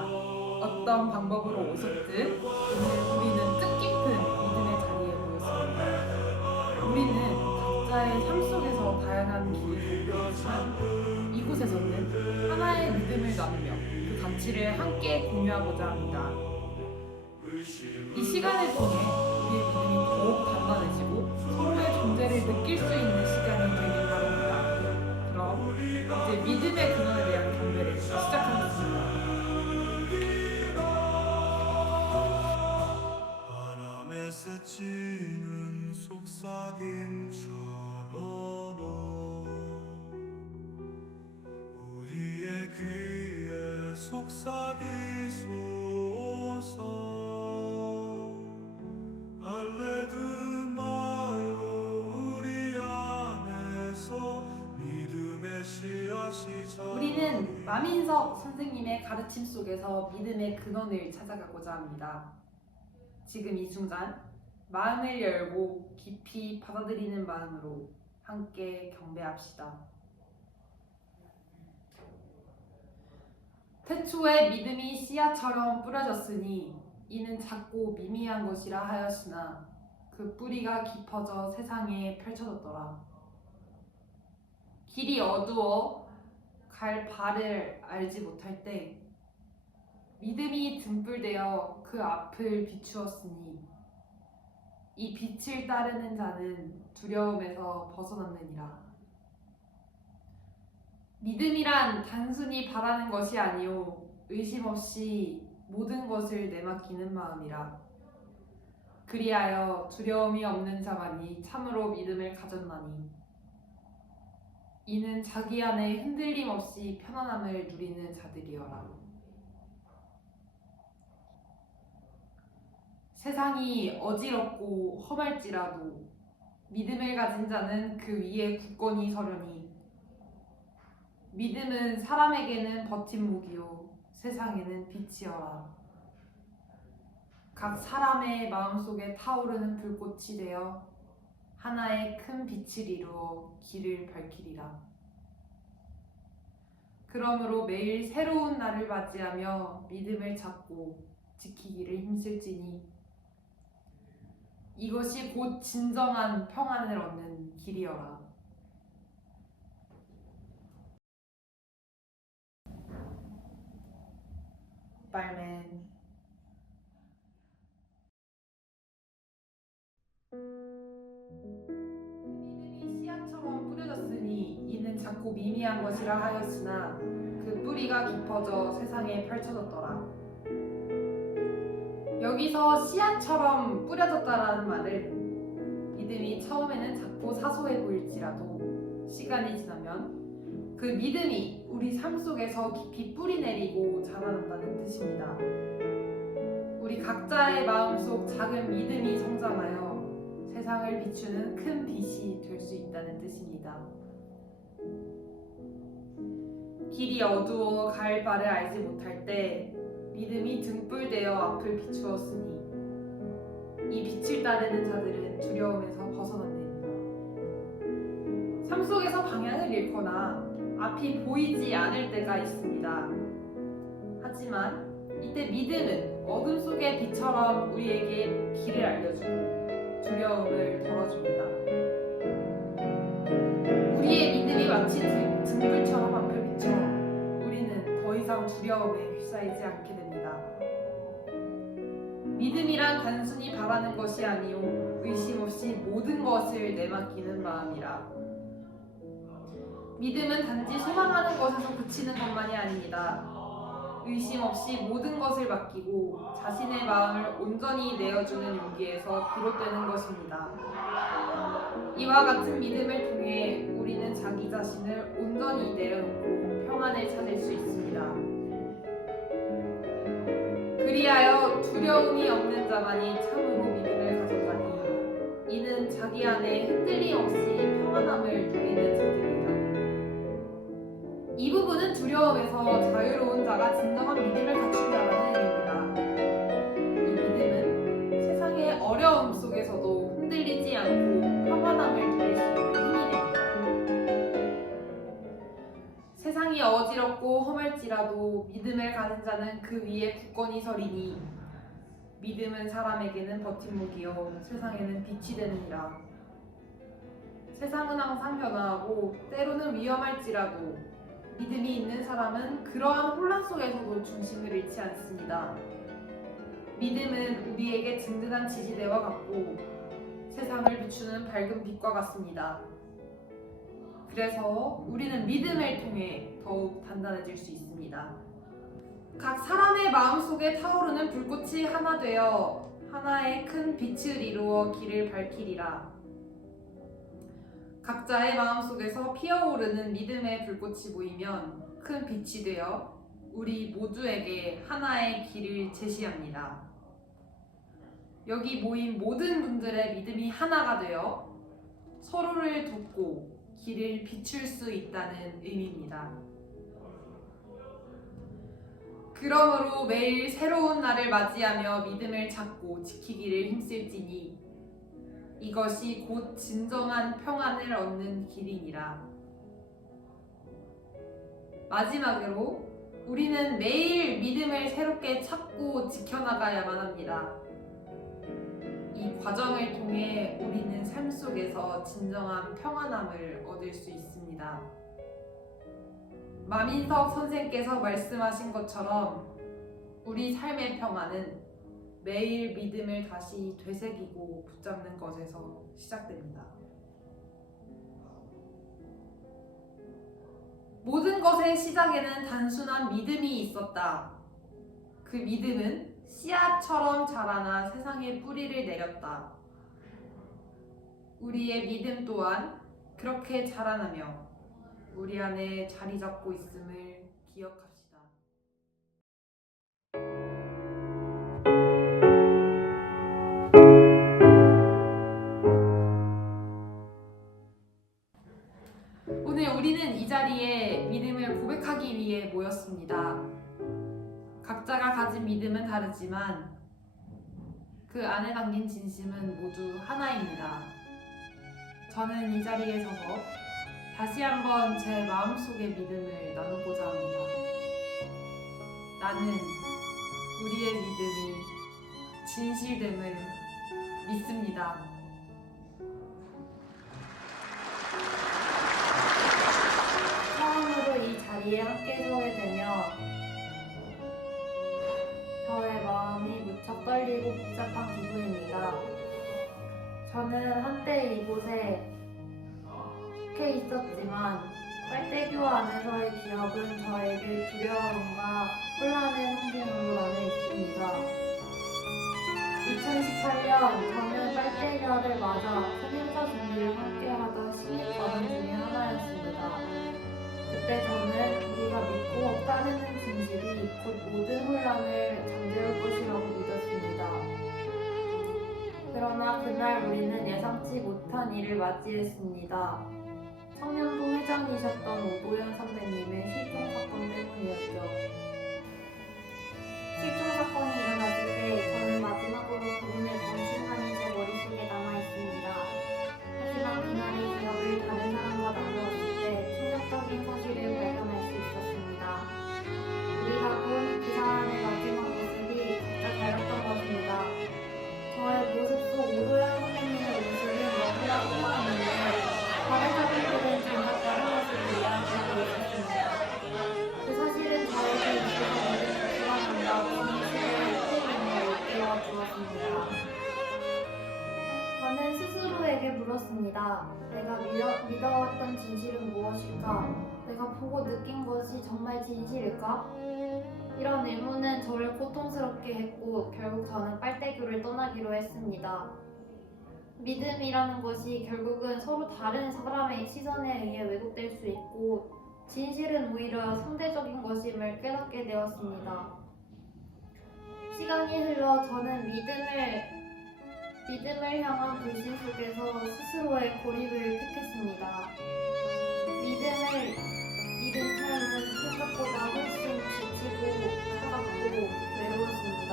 않습니다. 어떤 방법으로 오셨든 오늘 우리는 뜻깊은 믿음의 자리에 모였습니다. 우리는 각자의 삶 속에서 다양한 길을 걷고 있지만 이곳에서는 하나의 믿음을 나누며 그 가치를 함께 공유하고자 합니다. 이 시간을 통해 우리의 믿음이 더욱 단단해지고 서로의 존재를 느낄 수 있는 시간이 되길 바랍니다. 그럼 이제 믿음의 근원에 대한 경배를 시작하겠습니다. 바람에 스치는 속삭임처럼 우리의 귀에 속삭이소서. 알레드마요 우리 안에서 믿음의 씨앗이 자라. 우리는 마민석 선생님의 가르침 속에서 믿음의 근원을 찾아가고자 합니다. 지금 이 순간 마음을 열고 깊이 받아들이는 마음으로 함께 경배합시다. 태초에 믿음이 씨앗처럼 뿌려졌으니 이는 작고 미미한 것이라 하였으나 그 뿌리가 깊어져 세상에 펼쳐졌더라. 길이 어두워 갈 바를 알지 못할 때 믿음이 등불되어 그 앞을 비추었으니 이 빛을 따르는 자는 두려움에서 벗어났느니라. 믿음이란 단순히 바라는 것이 아니요 의심 없이 모든 것을 내맡기는 마음이라. 그리하여 두려움이 없는 자만이 참으로 믿음을 가졌나니 이는 자기 안에 흔들림 없이 편안함을 누리는 자들이여라. 세상이 어지럽고 험할지라도 믿음을 가진 자는 그 위에 굳건히 서려니 믿음은 사람에게는 버팀목이요 세상에는 빛이여라. 각 사람의 마음속에 타오르는 불꽃이 되어 하나의 큰 빛을 이루어 길을 밝히리라. 그러므로 매일 새로운 날을 맞이하며 믿음을 찾고 지키기를 힘쓸지니 이것이 곧 진정한 평안을 얻는 길이여라. 빨맨 믿음이 씨앗처럼 뿌려졌으니 이는 작고 미미한 것이라 하였으나 그 뿌리가 깊어져 세상에 펼쳐졌더라. 여기서 씨앗처럼 뿌려졌다라는 말은 믿음이 처음에는 작고 사소해 보일지라도 시간이 지나면 그 믿음이 우리 삶 속에서 깊이 뿌리 내리고 자라난다는 뜻입니다. 우리 각자의 마음속 작은 믿음이 성장하여 세상을 비추는 큰 빛이 될 수 있다는 뜻입니다. 길이 어두워 갈 바를 알지 못할 때 믿음이 등불되어 앞을 비추었으니 이 빛을 따르는 자들은 두려움에서 벗어났느니라. 삶 속에서 방향을 잃거나 앞이 보이지 않을 때가 있습니다. 하지만 이때 믿음은 어둠 속의 빛처럼 우리에게 길을 알려주고 두려움을 덜어줍니다. 우리의 믿음이 마치 등불처럼 앞을 비춰 우리는 더 이상 두려움에 휩싸이지 않게 됩니다. 믿음이란 단순히 바라는 것이 아니요 의심 없이 모든 것을 내맡기는 마음이라. 믿음은 단지 소망하는 것에서 그치는 것만이 아닙니다. 의심 없이 모든 것을 맡기고 자신의 마음을 온전히 내어주는 용기에서 비롯되는 것입니다. 이와 같은 믿음을 통해 우리는 자기 자신을 온전히 내려놓고 평안을 찾을 수 있습니다. 그리하여 두려움이 없는 자만이 참으로 믿음을 가졌다니 이는 자기 안에 흔들림 없이 평안함을 누리는 자들이다. 이 부분은 두려움에서 자유로운 자가 진정한 믿음을 갖춘 자라는 의미입니다. 이 믿음은 세상의 어려움 속에서도 흔들리지 않고 평안함을 누릴 수 있는 힘이 됩니다. 세상이 어지럽고 어지럽고 험할지라도 믿음을 가진 자는 그 위에 굳건히 서리니 믿음은 사람에게는 버팀목이요 세상에는 빛이 되느니라. 세상은 항상 변화하고 때로는 위험할지라도 믿음이 있는 사람은 그러한 혼란 속에서도 중심을 잃지 않습니다. 믿음은 우리에게 든든한 지지대와 같고 세상을 비추는 밝은 빛과 같습니다. 그래서 우리는 믿음을 통해 더욱 단단해질 수 있습니다. 각 사람의 마음속에 타오르는 불꽃이 하나 되어 하나의 큰 빛을 이루어 길을 밝히리라. 각자의 마음속에서 피어오르는 믿음의 불꽃이 보이면 큰 빛이 되어 우리 모두에게 하나의 길을 제시합니다. 여기 모인 모든 분들의 믿음이 하나가 되어 서로를 돕고 길을 비출 수 있다는 의미입니다. 그러므로 매일 새로운 날을 맞이하며 믿음을 찾고 지키기를 힘쓸지니 이것이 곧 진정한 평안을 얻는 길이니라. 마지막으로 우리는 매일 믿음을 새롭게 찾고 지켜나가야만 합니다. 이 과정을 통해 우리는 삶 속에서 진정한 평안함을 얻을 수 있습니다. 마민석 선생께서 말씀하신 것처럼 우리 삶의 평안은 매일 믿음을 다시 되새기고 붙잡는 것에서 시작됩니다. 모든 것의 시작에는 단순한 믿음이 있었다. 그 믿음은 씨앗처럼 자라나 세상에 뿌리를 내렸다. 우리의 믿음 또한 그렇게 자라나며 우리 안에 자리 잡고 있음을 기억합시다. 오늘 우리는 이 자리에 믿음을 고백하기 위해 모였습니다. 각자가 가진 믿음은 다르지만 그 안에 담긴 진심은 모두 하나입니다. 저는 이 자리에 서서 다시 한번 제 마음속의 믿음을 나누고자 합니다. 나는 우리의 믿음이 진실됨을 믿습니다. 처음으로 이 자리에 함께 서게 되며 저의 마음이 무척 떨리고 복잡한 기분입니다. 저는 한때 이곳에 속해 있었지만 빨대교 안에서의 기억은 저에게 두려움과 혼란의 상징으로 남아 있습니다. 2018년 저는 빨대교를 맞아 큰 행사 준비를 함께하던 신입반원 중에 하나였습니다. 그때 저는 우리가 믿고 따르는 진실이 곧 모든 혼란을 잠재울 것이라고 믿었습니다. 그러나 그날 우리는 예상치 못한 일을 맞이했습니다. 청년부 회장이셨던 오도현 선배님의 실종사건 때문이었죠. 실종사건이 일어났을 때 저는 마지막으로 그분을 본 순간이 제 머릿속에 남아있습니다. 하지만 그날의 기억을 다른 사람과 나누었을 때 충격적인 사실을 발견할 수 있었습니다. 우리가 본 그 사람의 마지막 모습이 각자 달랐던 것입니다. 저의 모습 속 오도현 선배님의 모습은 너무나 평안했는데 다른 사람들은 정말 다른 모습을 이야기하고 있었습니다. 그 사실은 저에게 있어서 모든 불안함과 진실의 흐름을 일깨워 주었습니다. 저는 스스로에게 물었습니다. 내가 믿어왔던 진실은 무엇일까? 내가 보고 느낀 것이 정말 진실일까? 이런 의문은 저를 고통스럽게 했고 결국 저는 빨대교를 떠나기로 했습니다. 믿음이라는 것이 결국은 서로 다른 사람의 시선에 의해 왜곡될 수 있고 진실은 오히려 상대적인 것임을 깨닫게 되었습니다. 시간이 흘러 저는 믿음을 향한 불신 속에서 스스로의 고립을 택했습니다. 믿은 삶은 생각보다 훨씬 지치고 차갑고 외로웠습니다.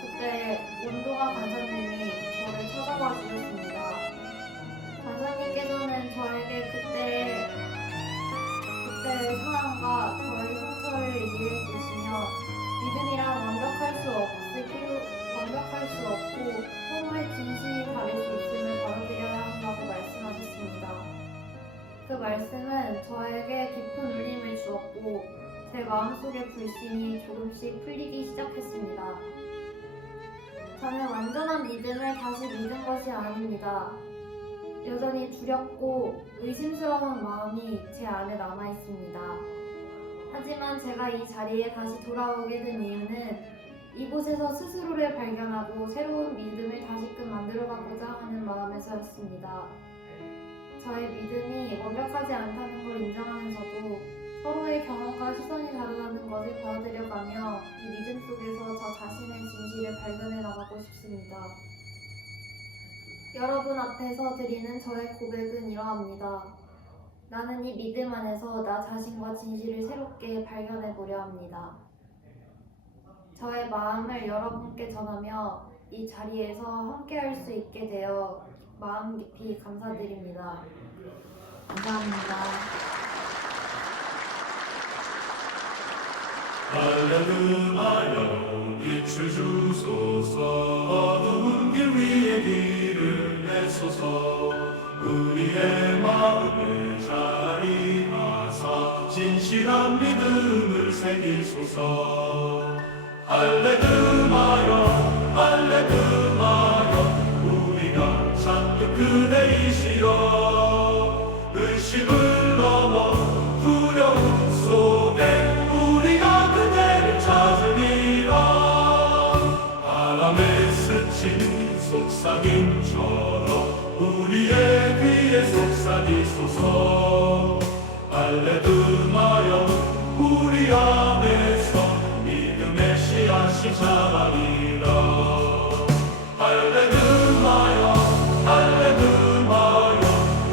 그때 원동아 간사님이 저를 찾아와 주셨습니다. 간사님께서는 저에게 그때의 상황과 말씀은 저에게 깊은 울림을 주었고 제 마음속의 불신이 조금씩 풀리기 시작했습니다. 저는 완전한 믿음을 다시 믿은 것이 아닙니다. 여전히 두렵고 의심스러운 마음이 제 안에 남아 있습니다. 하지만 제가 이 자리에 다시 돌아오게 된 이유는 이곳에서 스스로를 발견하고 새로운 믿음을 다시금 만들어가고자 하는 마음에서였습니다. 저의 믿음이 완벽하지 않다는 걸 인정하면서도 서로의 경험과 시선이 다르다는 것을 받아들여가며 이 믿음 속에서 저 자신의 진실을 발견해 나가고 싶습니다. 여러분 앞에서 드리는 저의 고백은 이러합니다. 나는 이 믿음 안에서 나 자신과 진실을 새롭게 발견해 보려 합니다. 저의 마음을 여러분께 전하며 이 자리에서 함께할 수 있게 되어 마음 깊이 감사드립니다. 감사합니다. 할렐루야 빛을 주소서 어두운 길 위에 길을 내소서 우리의 마음에 자리하사 진실한 믿음을 새기소서 할렐루야 할렐루야 우리가 찾는 그대이시여 의심을 넘어 두려움 속에 우리가 그대를 찾으리라 바람에 스친 속삭임처럼 우리의 귀에 속삭이소서 할렐루야 우리 안에서 믿음의 씨앗이 자라리라 할렐루야 할렐루야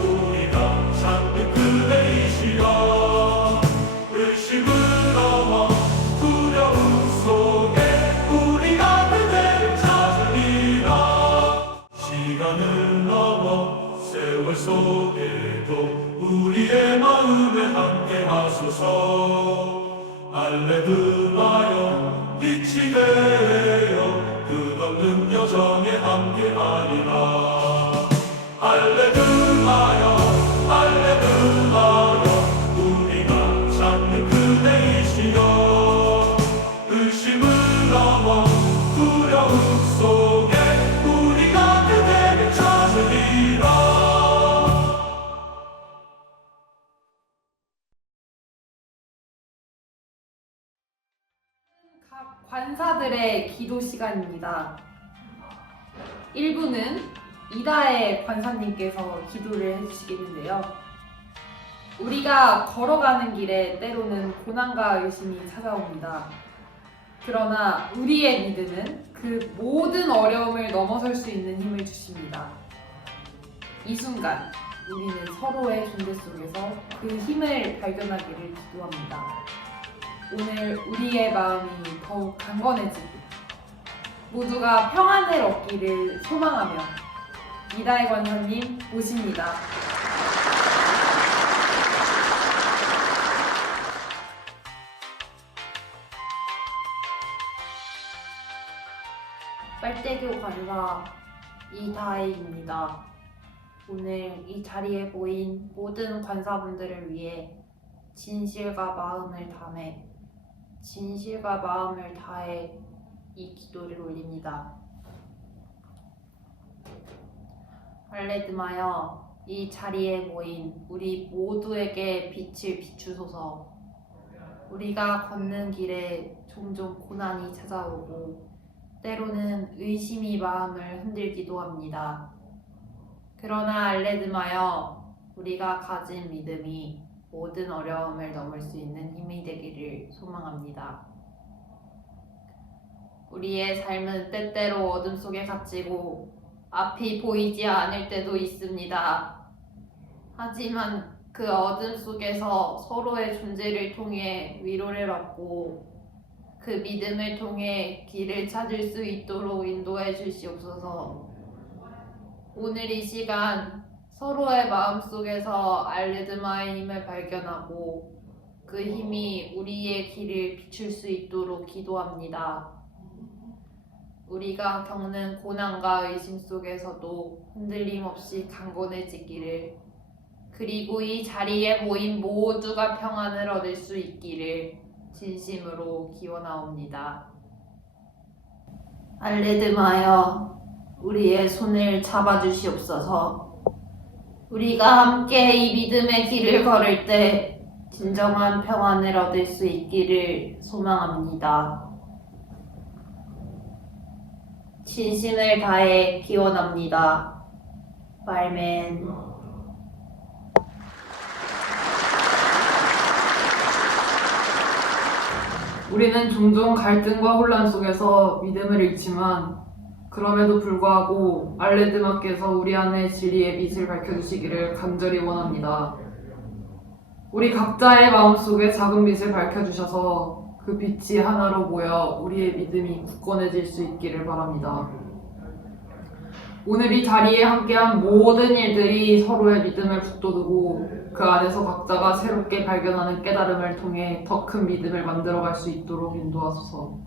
우리가 찾는 그대이시여 의심을 넘어 두려움 속에 우리가 그대를 찾으리라 시간을 넘어 세월 속에도 우리의 마음에 함께 하소서 할렐루야 빛이 되어 끝없는 여정에 함께하리라 할렐루야 할렐루야 우리가 찾는 그대이시여 의심을 넘어 두려움 속에 우리가 그대를 찾으리라 각 관사들의 기도 시간입니다. 1부는 이다혜 관사님께서 기도를 해주시겠는데요. 우리가 걸어가는 길에 때로는 고난과 의심이 찾아옵니다. 그러나 우리의 믿음은 그 모든 어려움을 넘어설 수 있는 힘을 주십니다. 이 순간 우리는 서로의 존재 속에서 그 힘을 발견하기를 기도합니다. 오늘 우리의 마음이 더욱 강건해지고 모두가 평안을 얻기를 소망하며 이다혜 권사님 모십니다. 빨대교 관사 이다혜입니다. 오늘 이 자리에 모인 모든 관사분들을 위해 진실과 마음을 다해 이 기도를 올립니다. 할렐루야 이 자리에 모인 우리 모두에게 빛을 비추소서. 우리가 걷는 길에 종종 고난이 찾아오고 때로는 의심이 마음을 흔들기도 합니다. 그러나 할렐루야 우리가 가진 믿음이 모든 어려움을 넘을 수 있는 힘이 되기를 소망합니다. 우리의 삶은 때때로 어둠 속에 갇히고 앞이 보이지 않을 때도 있습니다. 하지만 그 어둠 속에서 서로의 존재를 통해 위로를 얻고 그 믿음을 통해 길을 찾을 수 있도록 인도해 주시옵소서. 오늘 이 시간 서로의 마음속에서 알레드마의 힘을 발견하고 그 힘이 우리의 길을 비출 수 있도록 기도합니다. 우리가 겪는 고난과 의심 속에서도 흔들림 없이 강건해지기를 그리고 이 자리에 모인 모두가 평안을 얻을 수 있기를 진심으로 기원하옵니다. 알레드마여, 우리의 손을 잡아주시옵소서. 우리가 함께 이 믿음의 길을 걸을 때 진정한 평안을 얻을 수 있기를 소망합니다. 진심을 다해 기원합니다. 말맨. 우리는 종종 갈등과 혼란 속에서 믿음을 잃지만 그럼에도 불구하고 알레드마께서 우리 안에 진리의 빛을 밝혀주시기를 간절히 원합니다. 우리 각자의 마음속에 작은 빛을 밝혀주셔서 그 빛이 하나로 모여 우리의 믿음이 굳건해질 수 있기를 바랍니다. 오늘 이 자리에 함께한 모든 일들이 서로의 믿음을 붙돋우고 그 안에서 각자가 새롭게 발견하는 깨달음을 통해 더 큰 믿음을 만들어갈 수 있도록 인도하소서.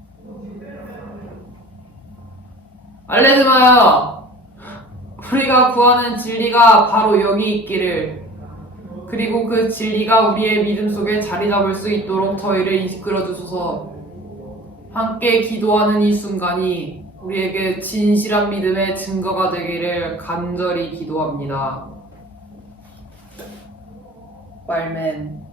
알레드마야, 우리가 구하는 진리가 바로 여기 있기를, 그리고 그 진리가 우리의 믿음 속에 자리 잡을 수 있도록 저희를 이끌어 주소서. 함께 기도하는 이 순간이 우리에게 진실한 믿음의 증거가 되기를 간절히 기도합니다. 말맨.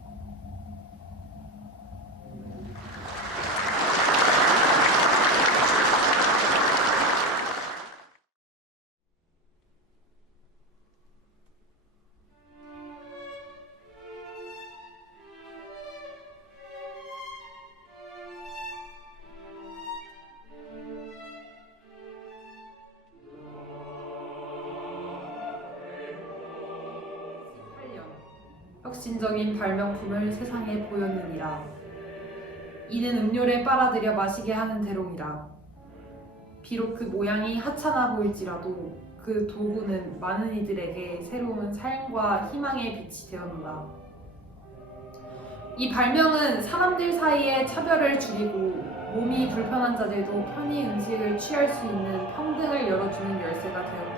혁신적인 발명품을 세상에 보였느니라. 이는 음료를 빨아들여 마시게 하는 대로니라. 비록 그 모양이 하찮아 보일지라도 그 도구는 많은 이들에게 새로운 삶과 희망의 빛이 되었노라. 이 발명은 사람들 사이의 차별을 줄이고 몸이 불편한 자들도 편히 음식을 취할 수 있는 평등을 열어주는 열쇠가 되었더라.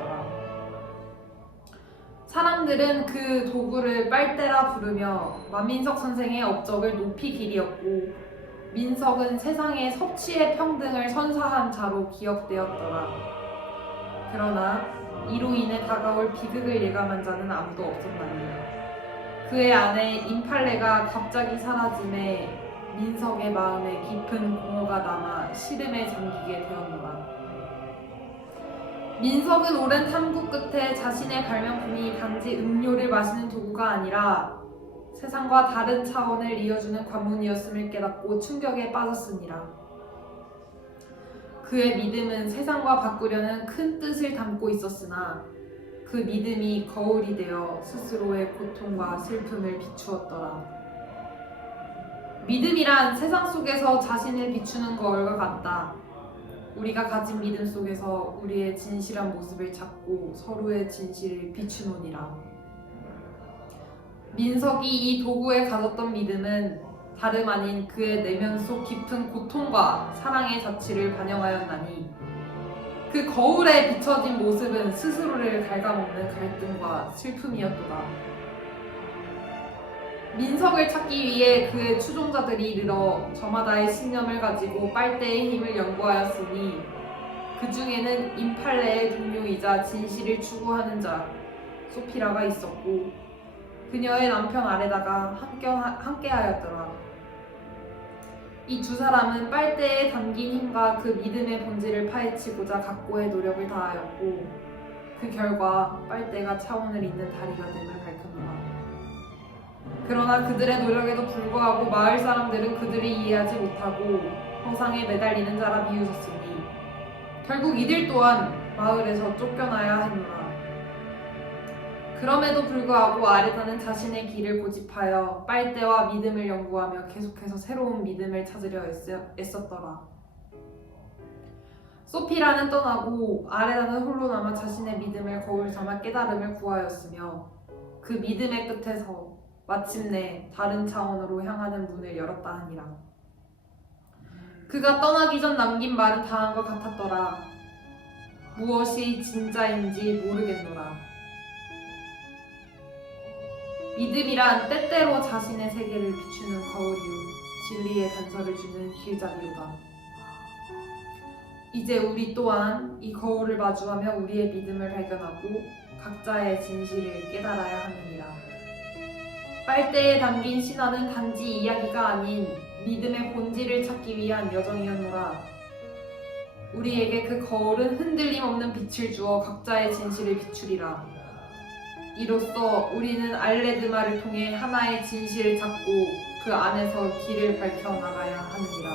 사람들은 그 도구를 빨대라 부르며 만민석 선생의 업적을 높이 기리었고 민석은 세상의 섭취의 평등을 선사한 자로 기억되었더라. 그러나 이로 인해 다가올 비극을 예감한 자는 아무도 없었나니 그의 아내 임팔레가 갑자기 사라짐에 민석의 마음에 깊은 공허가 남아 시름에 잠기게 되었노라. 민석은 오랜 탐구 끝에 자신의 발명품이 단지 음료를 마시는 도구가 아니라 세상과 다른 차원을 이어주는 관문이었음을 깨닫고 충격에 빠졌으니라. 그의 믿음은 세상과 바꾸려는 큰 뜻을 담고 있었으나 그 믿음이 거울이 되어 스스로의 고통과 슬픔을 비추었더라. 믿음이란 세상 속에서 자신을 비추는 거울과 같다. 우리가 가진 믿음 속에서 우리의 진실한 모습을 찾고 서로의 진실을 비추노니라. 민석이 이 도구에 가졌던 믿음은 다름 아닌 그의 내면 속 깊은 고통과 사랑의 자취를 반영하였나니 그 거울에 비춰진 모습은 스스로를 갉아먹는 갈등과 슬픔이었도다. 민석을 찾기 위해 그의 추종자들이 이르러 저마다의 신념을 가지고 빨대의 힘을 연구하였으니 그 중에는 임팔레의 동료이자 진실을 추구하는 자 소피라가 있었고 그녀의 남편 아레다가 함께하였더라. 이 두 사람은 빨대에 담긴 힘과 그 믿음의 본질을 파헤치고자 각고의 노력을 다하였고 그 결과 빨대가 차원을 잇는 다리가 됨을 밝혔노라. 그러나 그들의 노력에도 불구하고 마을 사람들은 그들이 이해하지 못하고 허상에 매달리는 자라 비웃었으니 결국 이들 또한 마을에서 쫓겨나야 했노라. 그럼에도 불구하고 아레다는 자신의 길을 고집하여 빨대와 믿음을 연구하며 계속해서 새로운 믿음을 찾으려 애썼더라. 소피라는 떠나고 아레다는 홀로 남아 자신의 믿음을 거울 삼아 깨달음을 구하였으며 그 믿음의 끝에서 마침내 다른 차원으로 향하는 문을 열었다 하니라. 그가 떠나기 전 남긴 말은 다음과 같았더라. 무엇이 진짜인지 모르겠노라. 믿음이란 때때로 자신의 세계를 비추는 거울이요 진리의 단서를 주는 길잡이로다. 이제 우리 또한 이 거울을 마주하며 우리의 믿음을 발견하고 각자의 진실을 깨달아야 하느니라. 빨대에 담긴 신화는 단지 이야기가 아닌 믿음의 본질을 찾기 위한 여정이었노라. 우리에게 그 거울은 흔들림 없는 빛을 주어 각자의 진실을 비추리라. 이로써 우리는 알레드마를 통해 하나의 진실을 찾고 그 안에서 길을 밝혀나가야 하느니라.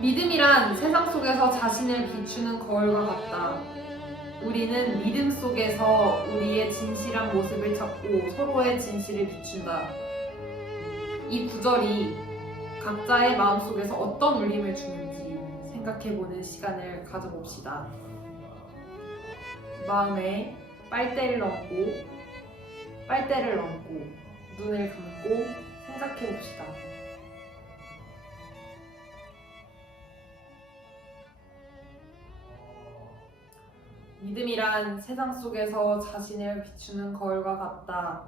믿음이란 세상 속에서 자신을 비추는 거울과 같다. 우리는 믿음 속에서 우리의 진실한 모습을 찾고 서로의 진실을 비춘다. 이 구절이 각자의 마음속에서 어떤 울림을 주는지 생각해보는 시간을 가져봅시다. 마음에 빨대를 얹고 눈을 감고 생각해봅시다. 믿음이란 세상 속에서 자신을 비추는 거울과 같다.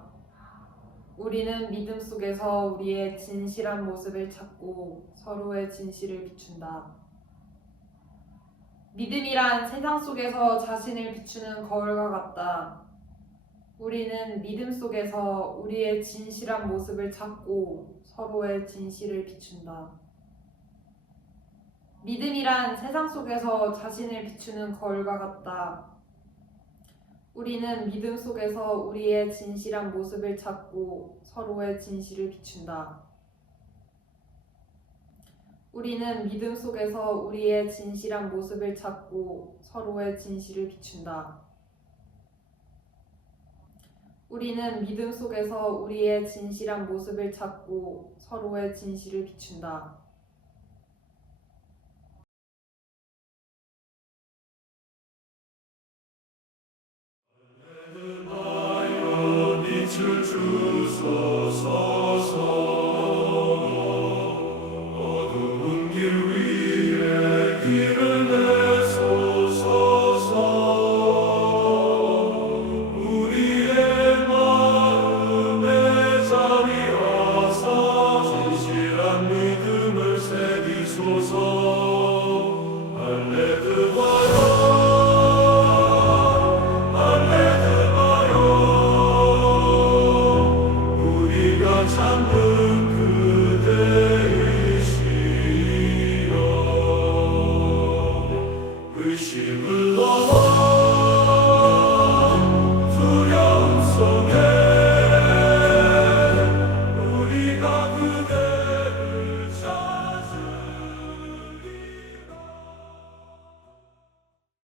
우리는 믿음 속에서 우리의 진실한 모습을 찾고 서로의 진실을 비춘다. 믿음이란 세상 속에서 자신을 비추는 거울과 같다. 우리는 믿음 속에서 우리의 진실한 모습을 찾고 서로의 진실을 비춘다. 믿음이란 세상 속에서 자신을 비추는 거울과 같다. 우리는 믿음 속에서 우리의 진실한 모습을 찾고 서로의 진실을 비춘다. 우리는 믿음 속에서 우리의 진실한 모습을 찾고 서로의 진실을 비춘다. 우리는 믿음 속에서 우리의 진실한 모습을 찾고 서로의 진실을 비춘다. 빛을 주소